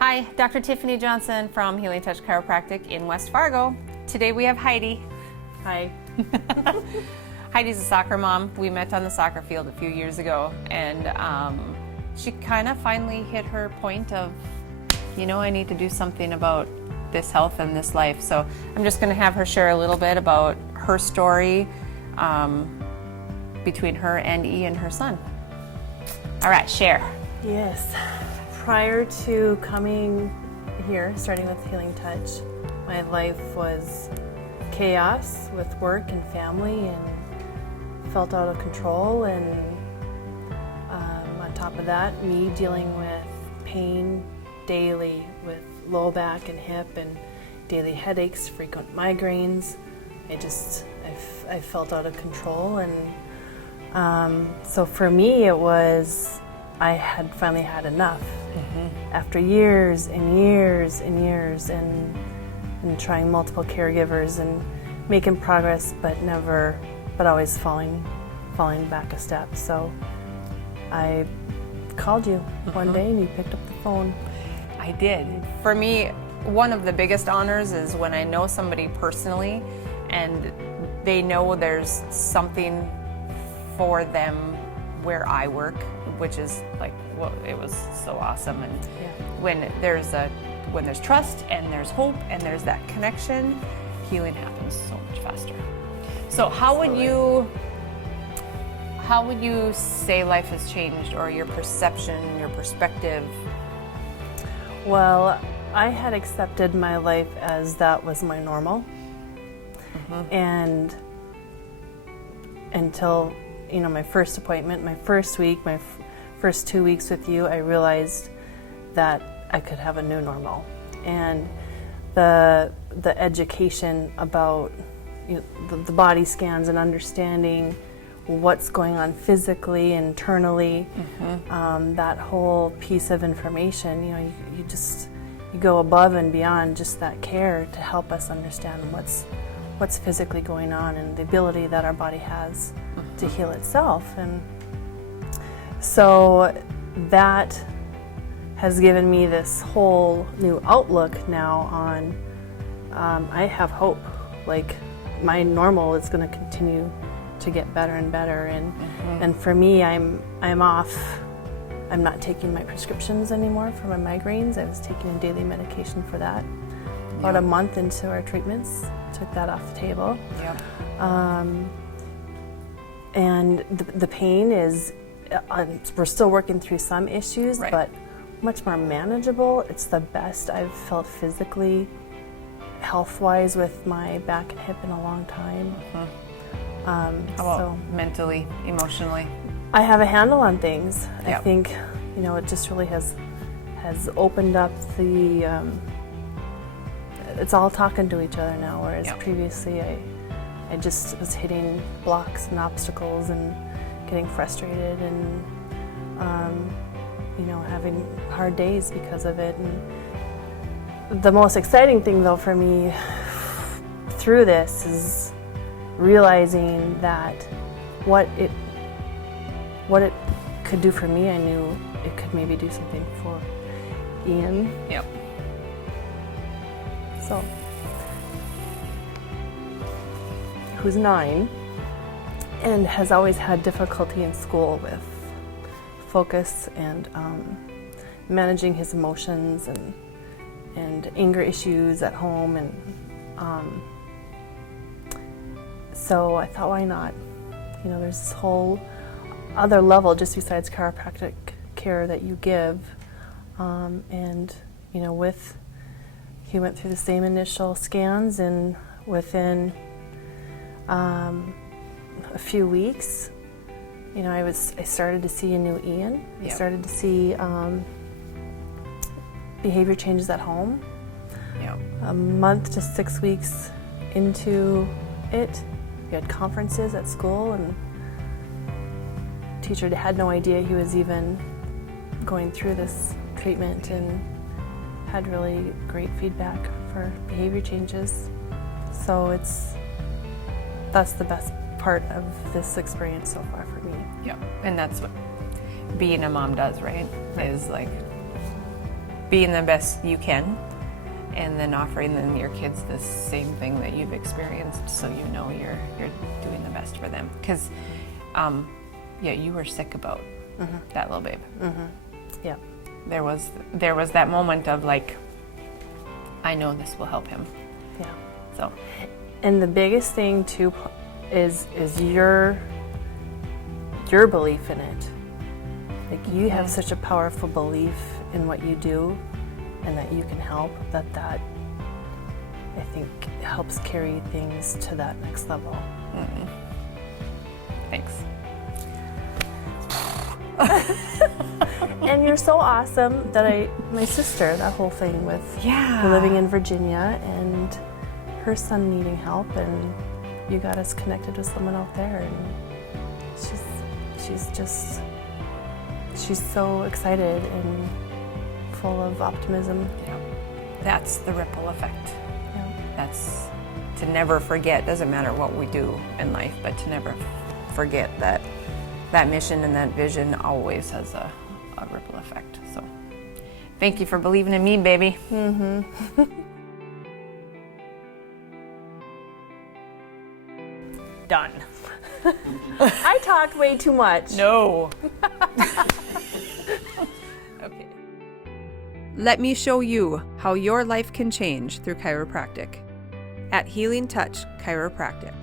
Hi, Dr. Tiffany Johnson from Healing Touch Chiropractic in West Fargo. Today we have Heidi. Hi. Heidi's a soccer mom. We met on the soccer field a few years ago, and she kind of finally hit her point of, I need to do something about this health and this life. So I'm just going to have her share a little bit about her story between her and Ian, her son. All right, share. Yes. Prior to coming here, starting with Healing Touch, my life was chaos with work and family and felt out of control. And on top of that, me dealing with pain daily with low back and hip and daily headaches, frequent migraines. I felt out of control. And so for me, it was, I had finally had enough. After years and years and years and trying multiple caregivers and making progress, but always falling back a step. So I called you one day and you picked up the phone. I did. For me, one of the biggest honors is when I know somebody personally and they know there's something for them where I work, which is like, well, it was so awesome. And when there's trust and there's hope and there's that connection, healing happens so much faster. So how would you say life has changed, or your perception, your perspective? Well, I had accepted my life as that was my normal. And until my first appointment, my first week, my first 2 weeks with you, I realized that I could have a new normal. And the education about the body scans and understanding what's going on physically, internally, that whole piece of information, you go above and beyond just that care to help us understand what's physically going on and the ability that our body has to heal itself. And so that has given me this whole new outlook now on, I have hope. Like, my normal is going to continue to get better and better. And for me, I'm off. I'm not taking my prescriptions anymore for my migraines. I was taking a daily medication for that. About a month into our treatments, took that off the table. And the pain is, we're still working through some issues, but much more manageable. It's the best I've felt physically, health-wise, with my back and hip in a long time. How about mentally, emotionally? I have a handle on things. I think, it just really has opened up the, it's all talking to each other now, whereas previously I just was hitting blocks and obstacles and getting frustrated and, having hard days because of it. And the most exciting thing, though, for me through this is realizing that what it could do for me, I knew it could maybe do something for Ian. So, who's 9 and has always had difficulty in school with focus and managing his emotions and anger issues at home. And so I thought, why not? There's this whole other level just besides chiropractic care that you give. And, he went through the same initial scans, and within a few weeks, I started to see a new Ian. I started to see behavior changes at home. A month to 6 weeks into it, we had conferences at school, and teacher had no idea he was even going through this treatment, and had really great feedback for behavior changes. So that's the best part of this experience so far for me. And that's what being a mom does, right? Is like being the best you can, and then offering them your kids the same thing that you've experienced, so you know you're doing the best for them. Because, yeah, you were sick about that little babe. Yeah. There was that moment of like, I know this will help him. Yeah. So. And the biggest thing too is your belief in it. Like you have such a powerful belief in what you do and that you can help, that I think helps carry things to that next level. Thanks. And you're so awesome that my sister, that whole thing with living in Virginia and her son needing help, and you got us connected with someone out there, and she's so excited and full of optimism. Yeah. That's the ripple effect. Yeah. That's to never forget. Doesn't matter what we do in life, but to never forget that mission and that vision always has a ripple effect. So thank you for believing in me, baby. Done. I talked way too much. No. Okay. Let me show you how your life can change through chiropractic at Healing Touch Chiropractic.